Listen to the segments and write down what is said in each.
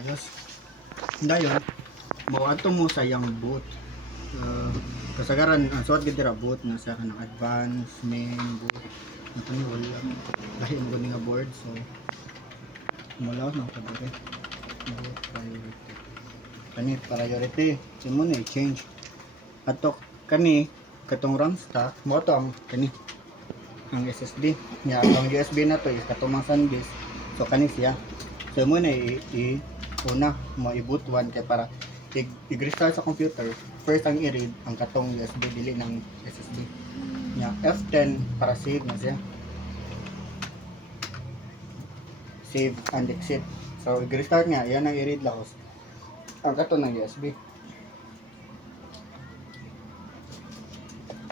ayos. Dayon mo ato mo sa yang boot. Kasagaran ang suwat gid dira boot na sa kanang advance main boot. Ato ni wala lahi mo nga board so mula na ta dire. Boot priority. Kani priority mo ni change. Ato kani katong RAM stock mo to ang kani ang SSD nya ang USB na to is katong SanDisk so kani siya so mo na una mo i-boot one kay para i-restart sa computer first ang i-read ang katong USB dili ng SSD nya F10 para save na siya save and exit so i-restart nga yan ang i-read lahos ang katong ng USB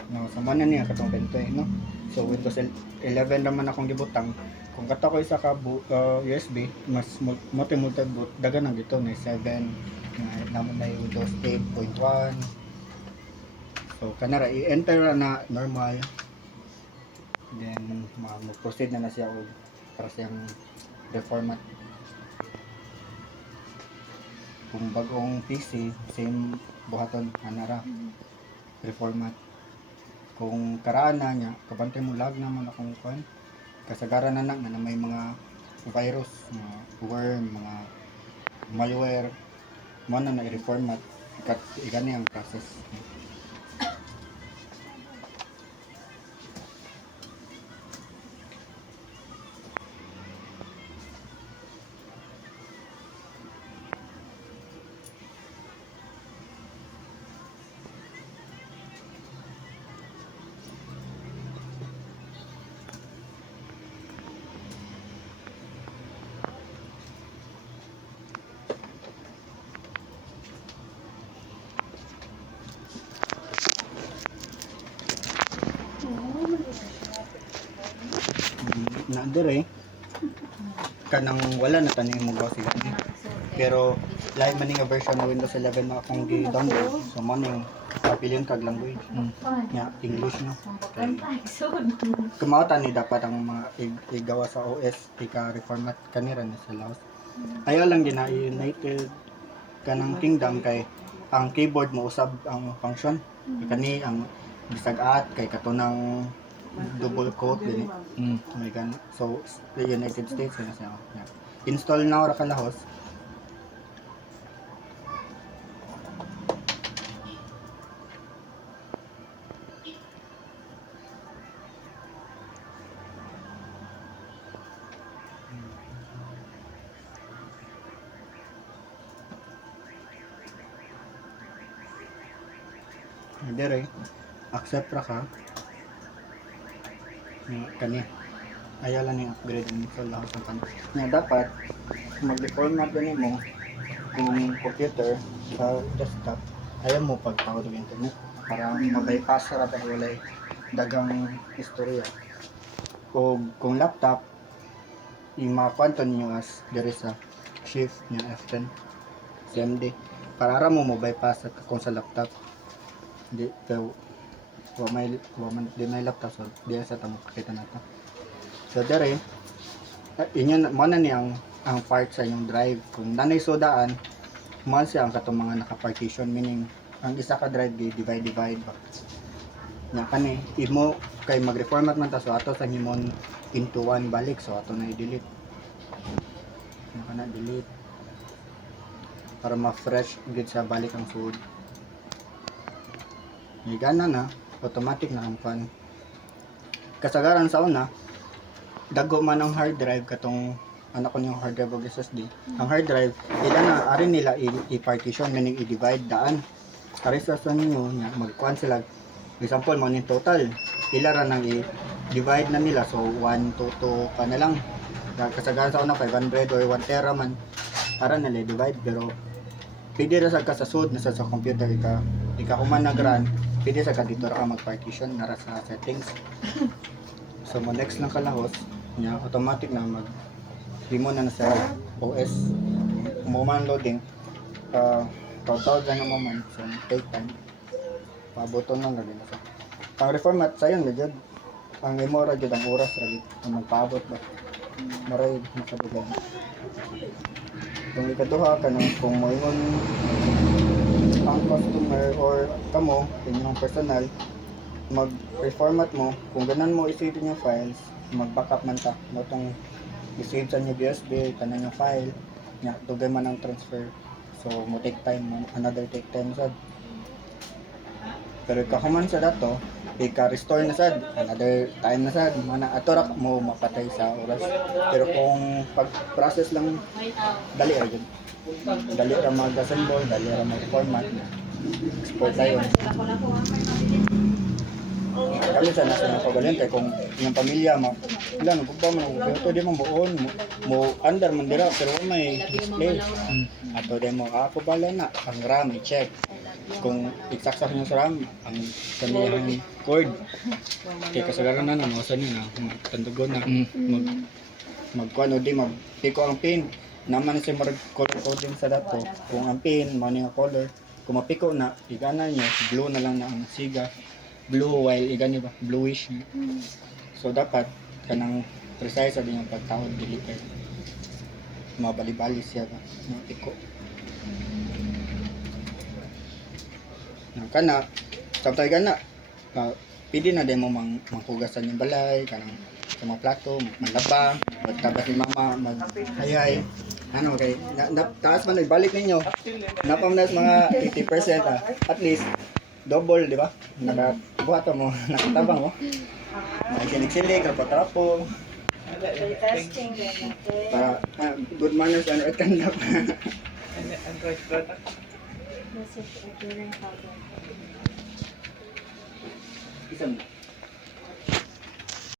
no sa man niya katong 20 no so Windows 11 naman akong gibutang kung kato ko isa ka USB mas multi boot dagan ang dito na 7 naman na Windows 8.1 so kanara i-enter na normal then mag-proceed na siya og para siyang reformat kung bagong PC same buhaton anara reformat kung karaan na niya, kabantay mo lag naman akong kuan. Kasagaran na may mga virus, mga worm, mga malware, mo na i-reformat. Igani ang process. Na dire kanang wala na tanim mo gaw sila pero live man nga version ng Windows 11 na akong gi-download so man yung kapilian kag language nya English no kumauta ni dapat ang mga igawa sa OS ika-reformat kanira na sa Laos ayaw lang gina United kanang kingdom kay ang keyboard mo usab ang function kani ang bisag-at kay katunang double quote din oh my god so the United States na siya yeah. Install na ora kalahos dire accept ra ka kani ayaw lang yung upgrade mo sa lahat ng kanila na dapat mag-reformat din mo kung computer sa desktop ayaw mo pagtawad ng internet para mag-bypass ra dahil wala dagang istorya o kung laptop i-makuanto ninyo as there is a shift niya F10 CMD para ra mo bypass at kung sa laptop di pero di may laptop so di sa tamo pakita nato so dere inyo mo na niyang ang part sa inyong drive kung nanay sodaan mo siya ang katong mga naka-partition meaning ang isa ka drive divide ba nya kani imo kay mag-reformat man ta so ato sa himon into one balik so ato na i-delete nya kana delete para ma-fresh gid sa balik ang food gana na automatic na ang pan kasagaran sa una dago man ang hard drive katong anak ko yung hard drive o SSD ang hard drive ila na arin nila i-partition meaning i-divide daan arin sa ninyo magkuhan sila example mo yung total ila ra nang i-divide na nila so 1 to 2 pa na lang kasagaran sa una 500 or 1 tera man para nila divide pero pwede ra sa kasasud na sa computer ika human nag-run pwede sa kaditor ka mag-partition nara sa settings so mo next lang kalahos nya automatic na mag himo na sa OS mo man loading total na mo man so take time pabuton lang lagi na sa pang reformat sayang na jud ang imo ra jud ang oras ra gid ang magpaabot ba maray makadugay Kung ikaduha ka kung moingon ang customer or kamo, inyong personal, mag-reformat mo, kung ganan mo isave yung files, mag-backup man ta, mo itong isave sa inyo USB, kanan yung file, nya, dugay man ang transfer. So, mo take time, another take time sad. Pero kahuman sa dato, ika-restore na sad, another time na sad, mana ato ra mo mapatay sa oras. Pero kung pag-process lang, dali ra yun. Dali ra mag-assemble, dali ra mag-format, export tayo. Kami sa nasa mga pabalente, kung yung pamilya mo, wala, nagpagpa mo, pero ito di mo buon, mo under man dira, pero may display. Ato di mo, ako bala na, ang RAM, i-check. Kung iksaksak nyo sa RAM, ang kaniyang cord, kaya kasagaran na, namusan nyo na, magtandugon na, magkuhan o di, magpiko ang pin. Naman siya mag-color coding sa dato, kung ang pin, money nga color, kung mapiko na, igana nyo, blue na lang na ang siga. Blue while igani ba bluish. So dapat kanang precise sa yung pagtawad deliver. Mabali-bali siya ba no iko. Kana sabtay gana pidi na demo manghugasan yung balay kanang sa mga plato manlaba magtabas ni mama maghayay ano kay taas man ibalik ninyo napamnas mga 80% at least double, di ba? Nakabuhat mo, nakatabang mo. Nakikinig-silig, trapo-trapo. Para good manners and right conduct. Android product. Isang